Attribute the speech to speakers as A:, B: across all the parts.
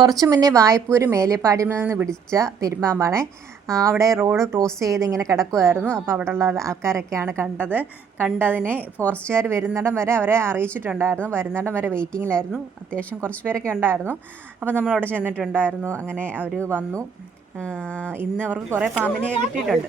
A: കുറച്ച് മുന്നേ വായ്പൂര് മേലേപ്പാടിയിൽ നിന്ന് പിടിച്ച പെരുമ്പാമ്പാണ്. അവിടെ റോഡ് ക്രോസ് ചെയ്ത് ഇങ്ങനെ കിടക്കുമായിരുന്നു അപ്പോൾ അവിടെയുള്ള ആൾക്കാരൊക്കെയാണ് കണ്ടത്. കണ്ടതിനെ ഫോറസ്റ്റുകാർ വരുന്നിടം വരെ അവരെ അറിയിച്ചിട്ടുണ്ടായിരുന്നു. വരുന്നിടം വരെ വെയിറ്റിങ്ങിലായിരുന്നു. അത്യാവശ്യം കുറച്ച് പേരൊക്കെ ഉണ്ടായിരുന്നു. അപ്പോൾ നമ്മളവിടെ ചെന്നിട്ടുണ്ടായിരുന്നു. അങ്ങനെ അവർ വന്നു. ഇന്ന് അവർക്ക് കുറേ പാമ്പിനെ കിട്ടിയിട്ടുണ്ട്.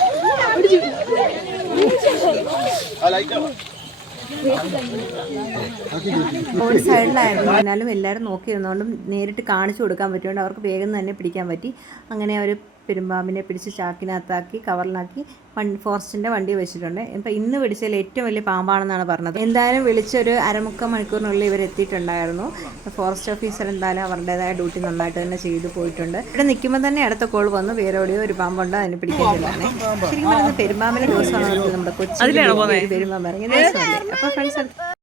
A: ഒരു സൈഡിലായിരുന്നു. എന്നാലും എല്ലാവരും നോക്കിയിരുന്നോണ്ടും നേരിട്ട് കാണിച്ചു കൊടുക്കാൻ പറ്റുകൊണ്ട് അവർക്ക് വേഗം തന്നെ പിടിക്കാൻ പറ്റി. അങ്ങനെ അവർ പെരുമ്പാമ്പിനെ പിടിച്ച് ചാക്കിനകത്താക്കി കവറിലാക്കി വണ്ടി ഫോറസ്റ്റിന്റെ വണ്ടി വെച്ചിട്ടുണ്ട്. ഇപ്പം ഇന്ന് പിടിച്ചതിൽ ഏറ്റവും വലിയ പാമ്പാണെന്നാണ് പറഞ്ഞത്. എന്തായാലും വിളിച്ചൊരു അരമുക്കാൽ മണിക്കൂറിനുള്ളിൽ ഇവർ എത്തിയിട്ടുണ്ടായിരുന്നു. ഫോറസ്റ്റ് ഓഫീസർ എന്തായാലും അവരുടേതായ ഡ്യൂട്ടി നന്നായിട്ട് തന്നെ ചെയ്തു പോയിട്ടുണ്ട്. ഇവിടെ നിൽക്കുമ്പോൾ തന്നെ അടുത്ത കോൾ വന്നു. വേറെവിടെയോ ഒരു പാമ്പുണ്ട് അതിനെ ചെല്ലാനേ ശരിക്കും പറഞ്ഞാൽ പെരുമ്പാമ്പിന്റെ ദിവസമാണ് നമ്മുടെ കൊച്ചി പെരുമ്പാമ്പ് ഇറങ്ങിയ ദിവസമല്ലേ അപ്പോൾ ഫ്രണ്ട്സ്